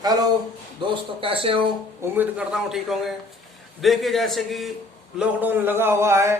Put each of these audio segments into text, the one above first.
Hello दोस्तों, कैसे हो? उम्मीद करता हूँ ठीक होंगे। देखिए, जैसे कि लॉकडाउन लगा हुआ है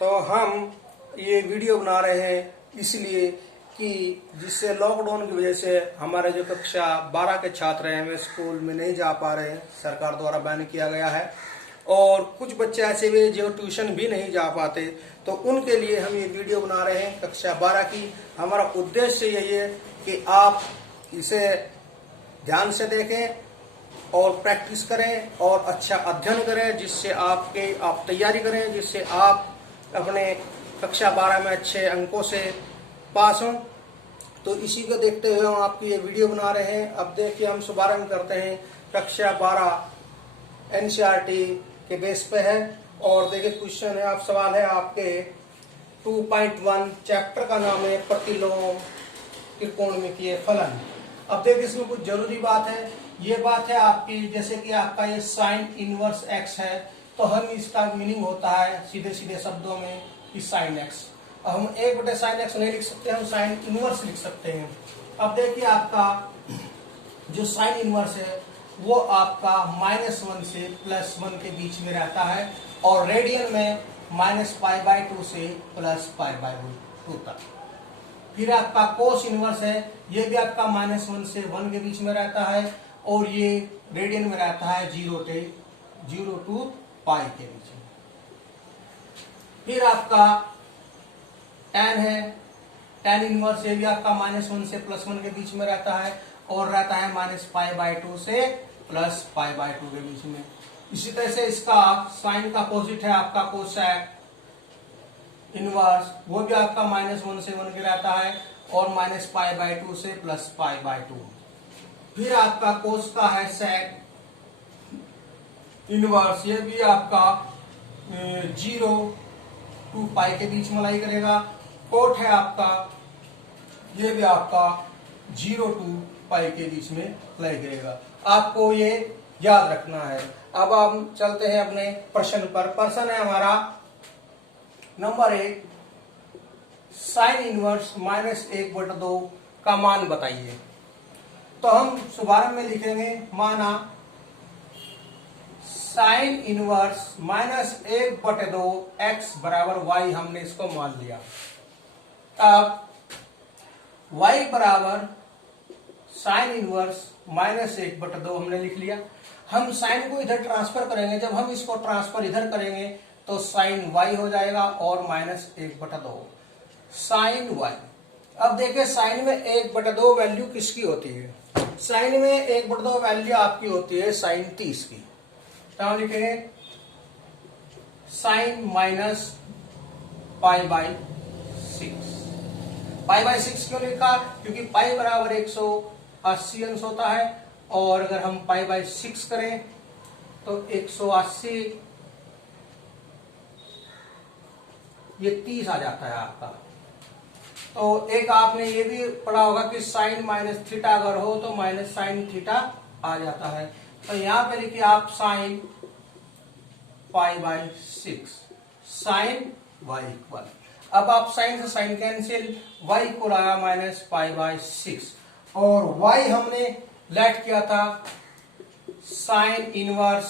तो हम ये वीडियो बना रहे हैं इसलिए कि जिससे लॉकडाउन की वजह से हमारे जो कक्षा 12 के छात्र हैं वे स्कूल में नहीं जा पा रहे हैं। सरकार द्वारा बैन किया गया है और कुछ बच्चे ऐसे भी जो ट्यूशन भी नहीं जा पाते, तो उनके लिए हम ये वीडियो बना रहे हैं कक्षा 12 की। हमारा उद्देश्य यही है कि आप इसे ध्यान से देखें और प्रैक्टिस करें और अच्छा अध्ययन करें, जिससे आप तैयारी करें, जिससे आप अपने कक्षा 12 में अच्छे अंकों से पास हों। तो इसी को देखते हुए हम आपकी ये वीडियो बना रहे हैं। अब देखिए, हम शुभारंभ करते हैं। कक्षा 12 एनसीईआरटी के बेस पे है और देखिए क्वेश्चन है, आप सवाल है आपके 2.1 चैप्टर का नाम है प्रतिलोम त्रिकोणमितीय फलन। अब देखिए, इसमें कुछ जरूरी बात है। ये बात है आपकी, जैसे कि आपका ये साइन इनवर्स एक्स है, तो हम इसका मीनिंग होता है सीधे सीधे शब्दों में कि साइन एक्स। हम 1/sin x नहीं लिख सकते, हम साइन इनवर्स लिख सकते हैं। अब देखिए, आपका जो साइन इनवर्स है वो आपका -1 से +1 के बीच में रहता है और रेडियन में -π/2 से +π/2 तक। फिर आपका कोस इनवर्स है, ये भी आपका -1 से 1 के बीच में रहता है और ये रेडियन में रहता है 0 to π के बीच में। फिर आपका tan है, tan इनवर्स, ये भी आपका -1 से +1 के बीच में रहता है और रहता है -π/2 से +π/2 के बीच में। इसी तरह से इसका साइन का अपोजिट है आपका कोसेक इनवर्स, वो भी आपका -1 से 1 के रहता है और -π/2 से +π/2। फिर आपका कोस का है सेक इनवर्स, ये भी आपका 0 to π के बीच में लाई करेगा। कोट है आपका, ये भी आपका 0 to π के बीच में लाई करेगा। आपको ये याद रखना है। अब हम चलते हैं अपने प्रश्न पर। प्रश्न है हमारा नंबर 1, साइन इनवर्स -1/2 का मान बताइए। तो हम शुभारंभ में लिखेंगे, माना साइन इनवर्स -1/2 x बराबर y, हमने इसको मान लिया। अब y बराबर साइन इनवर्स -1/2 हमने लिख लिया। हम साइन को इधर ट्रांसफर करेंगे, जब हम इसको ट्रांसफर इधर करेंगे तो साइन y हो जाएगा और -1/2 साइन y। अब देखिए, साइन में 1/2 वैल्यू किसकी होती है? साइन में 1/2 वैल्यू आपकी होती है साइन 30 की। तो हम लिखेंगे साइन -π/6। π/6 क्यों लिखा? क्योंकि पाई बराबर 180 अंश होता है और अगर हम π/6 करें तो 180, ये 30 आ जाता है आपका। तो एक आपने ये भी पढ़ा होगा कि साइन -θ अगर हो तो -sin θ आ जाता है। तो यहां पे लिखिए आप साइन π/6 साइन y इक्वल। अब आप साइन से साइन कैंसिल, y को आया -π/6 और y हमने लेट किया था साइन इनवर्स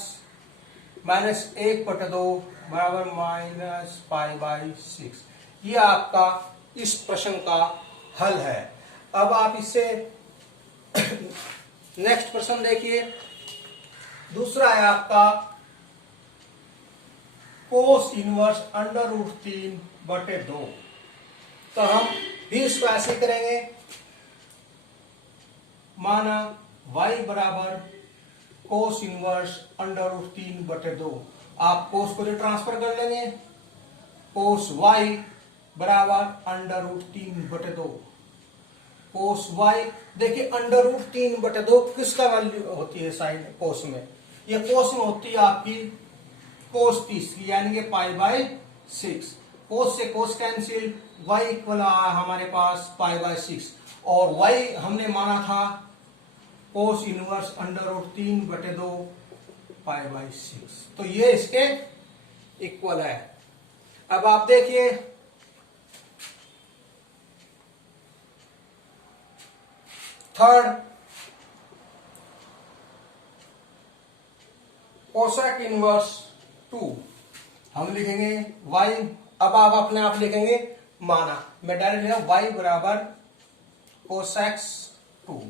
-1/2 बराबर -π/6। ये आपका इस प्रश्न का हल है। अब आप इससे नेक्स्ट प्रश्न देखिए। दूसरा है आपका कोस इनवर्स √3/2। तो हम भी इसको ऐसे करेंगे, माना y बराबर कोस इनवर्स √3/2। आप कोस को ट्रांसफर कर लेंगे, कोस y बराबर √3/2 कोस y। देखिए, √3/2 किसका वैल्यू होती है साइन कोस में? ये कोस में होती है आपकी कोस 30 की, यानी कि π/6। कोस से कोस कैंसिल, y इक्वल आया हमारे पास π/6 और y हमने माना था कोस इनवर्स √3/2 π/6। तो ये इसके इक्वल है। अब आप देखिए, थर्ड कोसेक इनवर्स 2 हम लिखेंगे y। अब आप अपने आप लिखेंगे माना, मैं डायरेक्ट लिखा y बराबर कोसेक 2,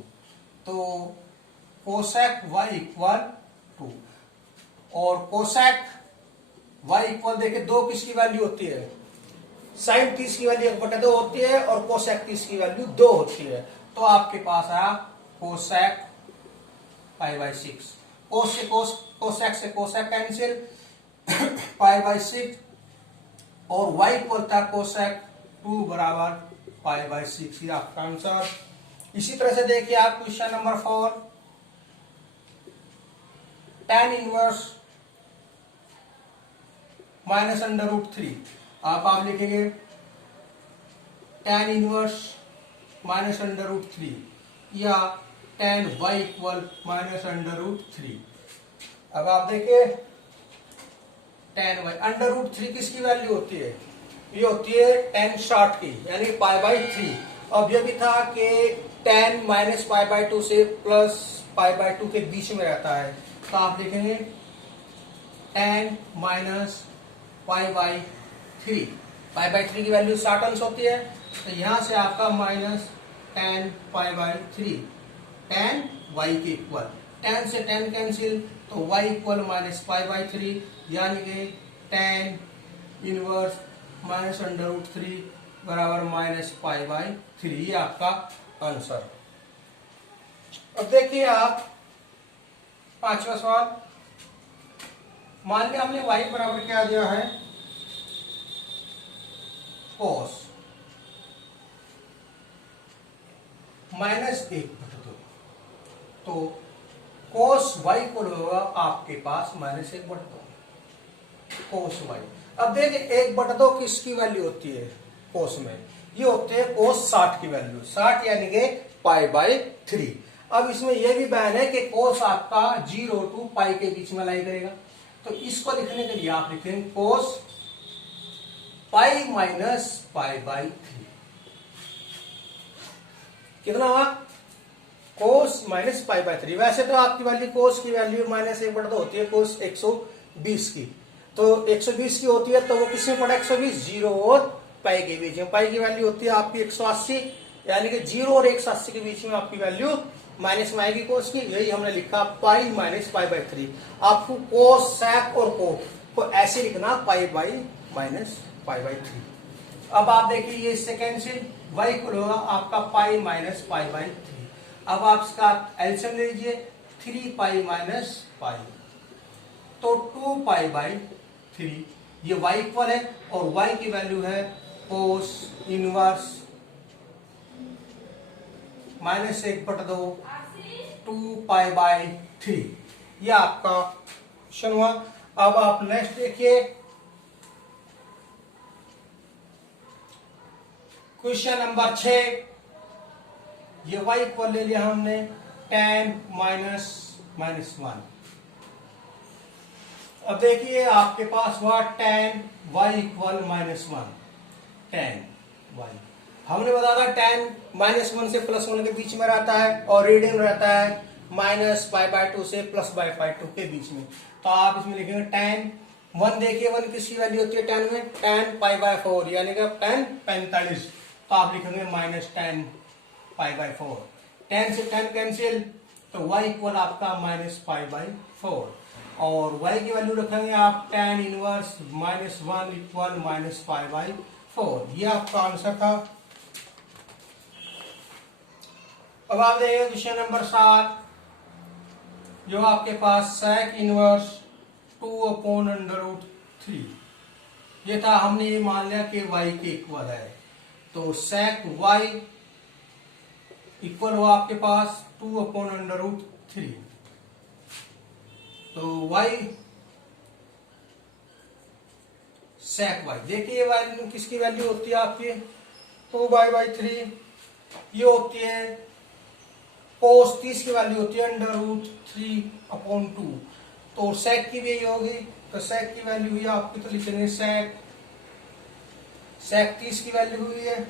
तो कोसेक y इक्वल 2, और कोसेक y इक्वल देखिए 2 किसकी वैल्यू होती है, साइन 30 की वैल्यू 1/2 होती है और कोसेक 30 की वैल्यू 2 होती है। तो आपके पास आया कोसेक π/6, कोस से कोसेक से कोसेक कैंसिल, π/6 और y इक्वल था कोसेक 2 बराबर π/6, ये आपका आंसर। इसी तरह से देखिए आप क्वेश्चन नंबर 4, tan इनवर्स -√3 आप लिखेंगे tan इनवर्स -√3 या tan y इक्वल -√3। अब आप देखिए tan y √3 किसकी वैल्यू होती है, ये होती है tan शॉर्ट की यानी π/3। अब ये भी था कि tan -π/2 से प्लस π/2 के बीच में रहता है, तो आप लिखेंगे tan -π/3, π/3 की वैल्यू 60 अंश होती है, तो यहां से आपका माइनस tan π/3 tan y के इक्वल, tan से tan कैंसिल तो y इक्वल -π/3 यानी कि tan इनवर्स -√3 बराबर -π/3, ये आपका आंसर। अब देखिए आप 5वां सवाल, मान लिया हमने y बराबर क्या दिया है कोस -1/2, तो कोस y को होगा आपके पास -1/2 कोस y। अब देखिए 1/2 किसकी वैल्यू होती है कोस में, ये होते हैं कोस 60 की वैल्यू, 60 यानी कि π/3। अब इसमें यह भी बयान है कि कोस आपका 0 to π के बीच में लाई करेगा, तो इसको लिखने के लिए आप लिखेंगे कोस π - π/3 कितना हुआ, कोस -π/3। वैसे तो आपकी वैल्यू कोस की वैल्यू -1/2 होती है कोस 120 की, तो 120 की होती है तो वो किसमें पड़ा 120, 0 और पाई के बीच में। पाई की वैल्यू होती है आपकी 180, यानी कि 0 और 180 के बीच में आपकी वैल्यू माइनस में आएगी कोस की, यही हमने लिखा पाई -π/3। आपको कोस सेक और को ऐसे लिखना π/-π/3। अब आप देखिए ये इससे कैंसिल, y इक्वल होगा आपका पाई -π/3। अब आप इसका एलसीएम ले लीजिए, 3π - π तो 2π/3, ये y इक्वल है और y की वैल्यू है कोस इनवर्स -1/2 2π/3, ये आपका क्वेश्चन हुआ। अब आप नेक्स्ट देखिए क्वेश्चन नंबर 6, ये y इक्वल ले लिया हमने tan -1। अब देखिए आपके पास हुआ tan y equal -1, tan y हमने बताया था tan -1 से +1 के बीच में रहता है और रेडियन रहता है -π/2 से +π/2 के बीच में। तो आप इसमें लिखेंगे tan 1, देखिए 1 किसकी वैल्यू होती है tan में, tan π/4 यानी कि tan 45, तो आप लिखेंगे -tan π/4। tan से tan कैंसिल तो y इक्वल आपका -π/4 और y की वैल्यू रखेंगे आप tan इनवर्स -1 इक्वल -π/4, ये आपका आंसर था। अब आप देखिए क्वेश्चन नंबर 7, जो आपके पास sec इनवर्स 2/√3, ये था, हमने ये मान लिया कि y के इक्वल है, तो sec y इक्वल हुआ आपके पास 2/√3, तो y sec y, देखिए वैल्यू किसकी वैल्यू होती है आपकी 2/3, ये होती है कोस 30 की वैल्यू होती है √3/2, तो sec की भी यही होगी, तो sec की वैल्यू हुई आपकी, तो लिखेंगे sec 30 की वैल्यू हुई है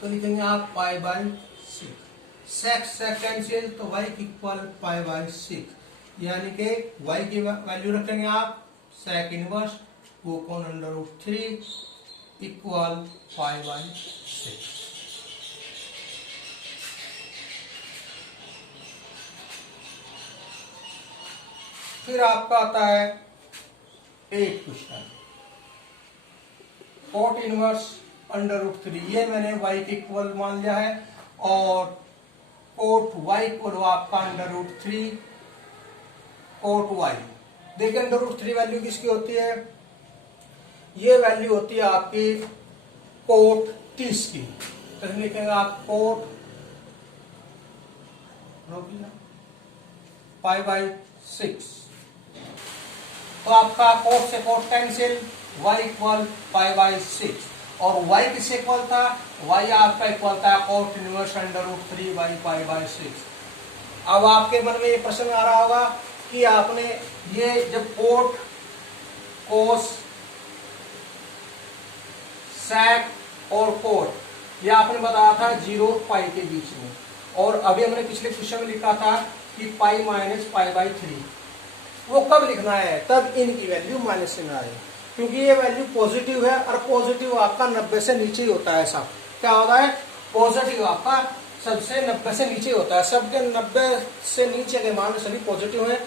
तो लिखेंगे आप π/6, sec कैंसिल तो y इक्वल π/6, यानी कि y की वैल्यू रखेंगे आप sec इनवर्स कोकोन अंडर रूट 3 इक्वल 5/6। फिर आपका आता है 8 question, cot inverse under root 3, ये मैंने y के इक्वल मान लिया है, और कोट y इक्वल आपका अंडर रूट 3 कोट y। देखिए अंडर रूट 3 वैल्यू किसकी होती है, ये वैल्यू होती है आपकी कोट 30 की, तो लिखेंगे आप कोट 5/6। तो आपका कोट से कोट कैंसिल, y इक्वल 5/6, और y किससे इक्वल था, y आपका इक्वल था कोट इनवर्स अंडर रूट 3/5/6। अब आपके मन में ये प्रश्न आ रहा होगा कि आपने ये जब कोट कोस सेक और कोट ये आपने बताया था 0 और पाई के बीच में, और अभी हमने पिछले क्वेश्चन में लिखा था कि पाई माइनस पाई/3, वो कब लिखना है, तब इनकी वैल्यू माइनस में आए, क्योंकि ये वैल्यू पॉजिटिव है, और पॉजिटिव आपका 90 से नीचे ही होता है। सब क्या होता है, पॉजिटिव आपका सबसे 90 से नीचे होता है, सबके 90 से नीचे के मान सभी पॉजिटिव है,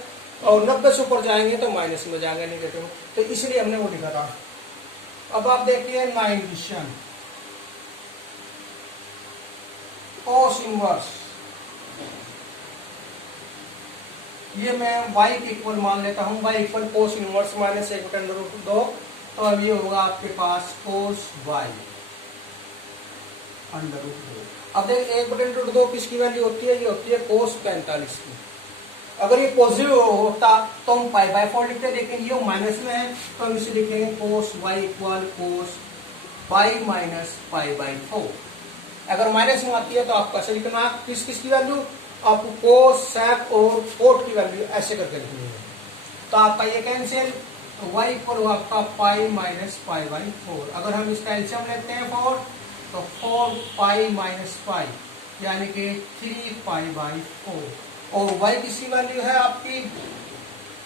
और 90 से ऊपर जाएंगे तो माइनस में जाएंगे नेगेटिव, तो इसलिए हमने वो लिखा था। अब आप देखिए 9 क्वेश्चन, कोस इनवर्स, ये मैं y के इक्वल मान लेता हूं, y equal cos inverse minus 1/√2, तो अब ये होगा आपके पास कोस y अंडर रूट 2। अब देख 1/√2 किसकी वैल्यू होती है, ये होती है कोस 45 की। अगर ये पॉजिटिव होता तो हम पाई/4 लिखते, लेकिन ये माइनस में है तो हम इसे लिखेंगे कोस y इक्वल कोस पाई माइनस पाई/4। अगर माइनस में आती है तो आपको ऐसे लिखना, किस किस की वैल्यू, आपको कोस सेक और कोट की वैल्यू ऐसे करके लिखनी है, तो आपका ये कैंसिल, y इक्वल आपका पाई माइनस पाई/4। अगर हम इसका एलसीएम लेते हैं 4, तो 4 पाई माइनस पाई यानी कि 3 पाई/4, और y किसकी वैल्यू है आपकी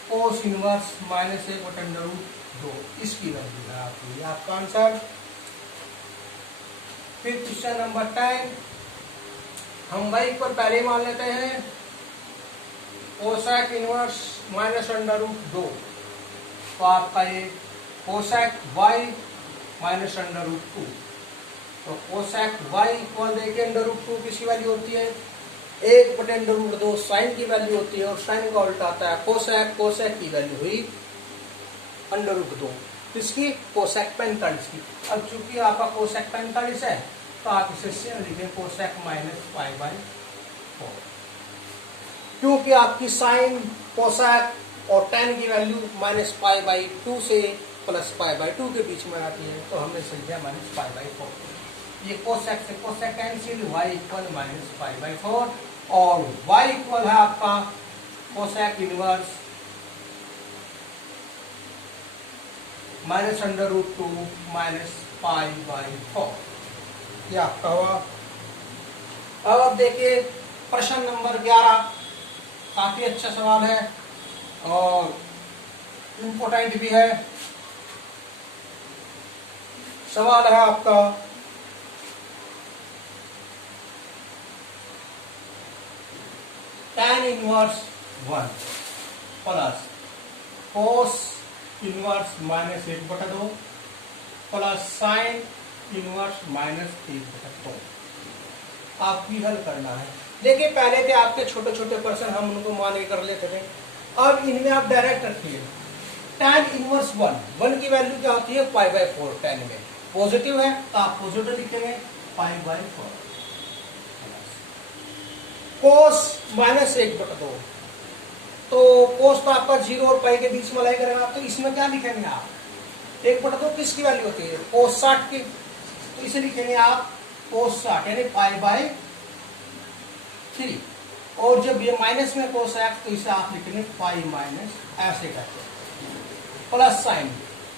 कोस इनवर्स माइनस 1/√2, इसकी वैल्यू है आपकी, ये आपका आंसर। फिर क्वेश्चन नंबर 10, हम y पर पहले मान लेते हैं कोसेक इनवर्स माइनस √2, तो आपका ये कोसेक y माइनस √2, तो कोसेक y इक्वल देखिए √2 किसकी वैल्यू होती है, 1/√2 साइन की वैल्यू होती है, और साइन का उल्टा आता है कोसेक, कोसेक की वैल्यू हुई √2, किसकी, कोसेक 45 की। अब चूंकि आपका कोसेक 45 है तो आप इसे लिखें कोसेक माइनस पाई/4, क्योंकि आपकी साइन कोसेक और tan की वैल्यू माइनस पाई/2 से प्लस पाई/2 के बीच में आती है, तो हमने इसे लिया माइनस पाई/4। ये कोसेक से cosec cancel, y equal minus पाई/4, और y इक्वल है आपका कोसेक इनवर्स माइनस √2 माइनस पाई/4, ये आपका हुआ। अब आप देखिए प्रश्न नंबर 11, काफी अच्छा सवाल है और इम्पोर्टेंट भी है। सवाल है आपका tan inverse 1 plus cos inverse minus 1/2 plus sine inverse minus 1/2, आपकी हल करना है। देखिए पहले थे आपके छोटे छोटे प्रश्न, हम उनको मान के कर लेते थे, अब इनमें आप डायरेक्ट रखिए tan इनवर्स 1 की वैल्यू क्या होती है, पाई/4, tan में पॉजिटिव है तो आप पॉजिटिव लिखेंगे पाई/4, कोस माइनस 1/2, तो कोस तो आपका 0 और पाई के बीच में लाई करेगा, तो इसमें क्या लिखेंगे आप, 1/2 किसकी वैल्यू होती है, कोस 60 की, तो इसे लिखेंगे आप कोस 60 यानी पाई/3, और जब ये माइनस में कोस है तो इसे आप लिखेंगे पाई माइनस, ऐसे करके प्लस साइन,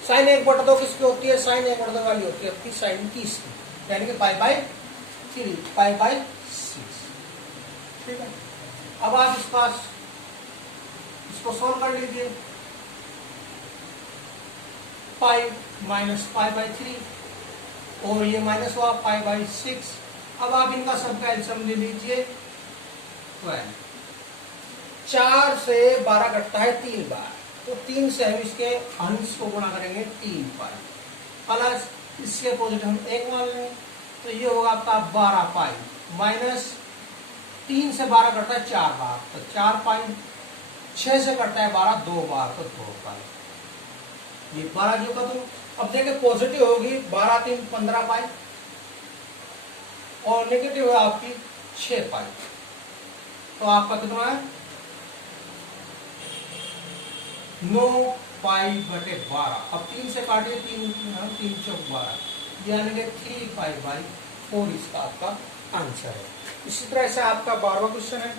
साइन 1/2 किसकी होती है, साइन 1/2 वाली होती है आपकी साइन 30 की, यानी कि पाई/3 पाई/6, ठीक है। अब आप इस इसको सोल्व कर लीजिए। पाई माइनस पाई बाई 3 और ये माइनस हुआ पाई बाई 6। अब आप इनका सबका एल्सियम ले लीजिए 12। 4 से 12 घटता है 3 बार, तो 3 से हम इसके अंश को गुणा करेंगे 3 पाई प्लस इसके पॉजिटिव हम 1 मान लेंगे, तो ये होगा आपका 12 पाई माइनस 3 से 12 कटता है 4 बार, तो 4 पाई। 6 से कटता है 12 2 बार, तो 2 पाई। ये 12 जो का तो अब देखिए पॉजिटिव होगी 12 3 15 पाई और नेगेटिव है आपकी 6 पाई, तो आपका कितना है 9 पाई बटे 12। अब 3 से काटिए 3 चौक 12 यानी कि 3 पाई बाई 4 इसका आपका आंसर है। इसी तरह से आपका 12वां क्वेश्चन है,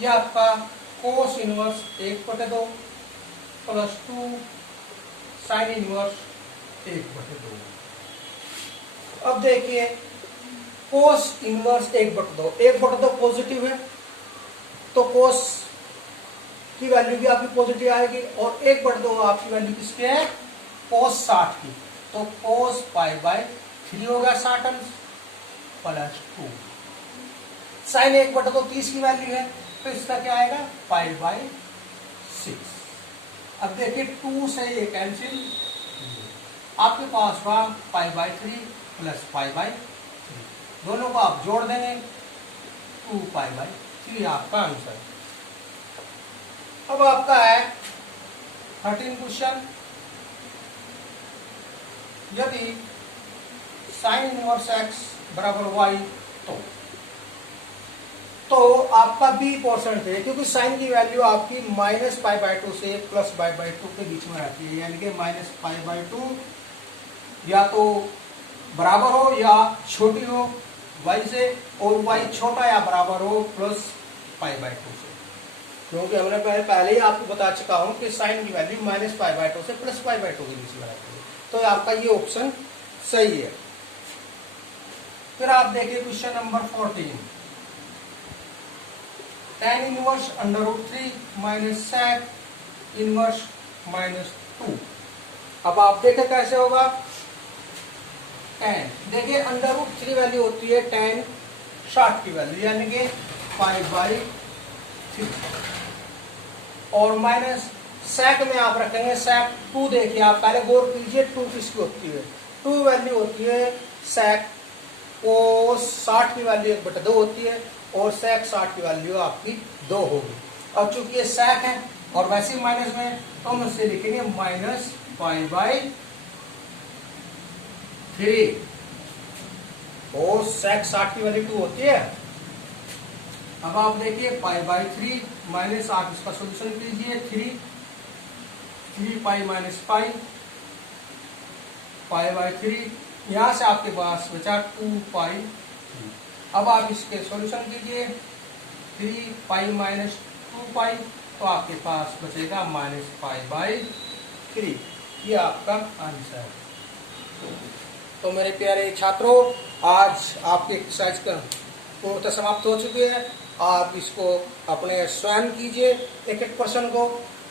यह आपका cos inverse 1/2 plus 2 sine inverse 1/2। अब देखिए कोस इनवर्स 1/2, 1/2 पॉजिटिव है तो कोस की वैल्यू भी आपकी पॉजिटिव आएगी, और 1/2 आपकी वैल्यू किसकी है कोस 60 की, तो कोस पाई बाई 3 होगा 60 अंश प्लस 2। साइन 1/2 30 की वैल्यू है, तो इसका क्या आएगा पाई बाई 6। अब देखिए 2 से ये कैंसिल, आपके पास हुआ pi by 3 plus pi by 3, दोनों को आप जोड़ देंगे 2 पाई बाई 3 आपका आंसर। अब आपका है 13 क्वेश्चन, यदि साइन इनवर्स एक्स बराबर वाई तो आपका बी परसेंट है, क्योंकि साइन की वैल्यू आपकी माइनस पाई बाई 2 से प्लस पाई बाई 2 के बीच में रहती है, यानी कि माइनस पाई बाई 2 या तो बराबर हो या छोटी हो वाई से, और वाई छोटा या बराबर हो प्लस पाई बाई 2 से, क्योंकि हमने पहले ही आपको बता चुका हूं कि साइन की वैल्यू माइनस पाई बाई 2 से प्लस पाई बाई 2 के बीच में रहती है, तो आपका ये ऑप्शन सही है। फिर आप देखिए question number 14, tan inverse √3 minus sec inverse -2। अब आप देखें कैसे होगा। tan देखिए √3 वैल्यू होती है tan 60 की वैल्यू, यानी कि पाई बाई 3, और माइनस sec में आप रखेंगे sec 2। देखिए आप पहले गौर कीजिए 2 किसकी होती है, 2 वैल्यू होती है sec cos 60 की वैल्यू 1/2 होती है, और sec 60 की वैल्यू आपकी 2 होगी। अब चूंकि ये sec है और वैसे माइनस में, तो हम इससे लिखेंगे माइनस पाई बाई 3, और sec 60 की वैल्यू 2 होती है। अब आप देखिए पाई बाई 3 माइनस, आप इसका सोल्यूशन कीजिए 3 पाई माइनस पाई बाई 3, यहां से आपके पास बचा 2 पाई 3। अब आप इसके सॉल्यूशन कीजिए 3 पाई माइनस 2 पाई, तो आपके पास बचेगा माइनस पाई बाई 3। ये आपका आंसर है। तो मेरे प्यारे छात्रों, आज आपकी एक्सरसाइज का पूर्णतः समाप्त हो चुकी है। आप इसको अपने स्वयं कीजिए एक एक प्रश्न को,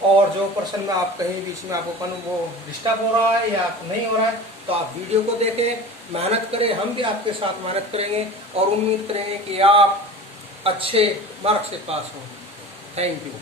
और जो प्रश्न में आप कहीं बीच में आपको वो डिस्टर्ब हो रहा है या नहीं हो रहा है, तो आप वीडियो को देखें, मेहनत करें, हम भी आपके साथ मेहनत करेंगे और उम्मीद करेंगे कि आप अच्छे मार्क्स से पास हों। Thank you.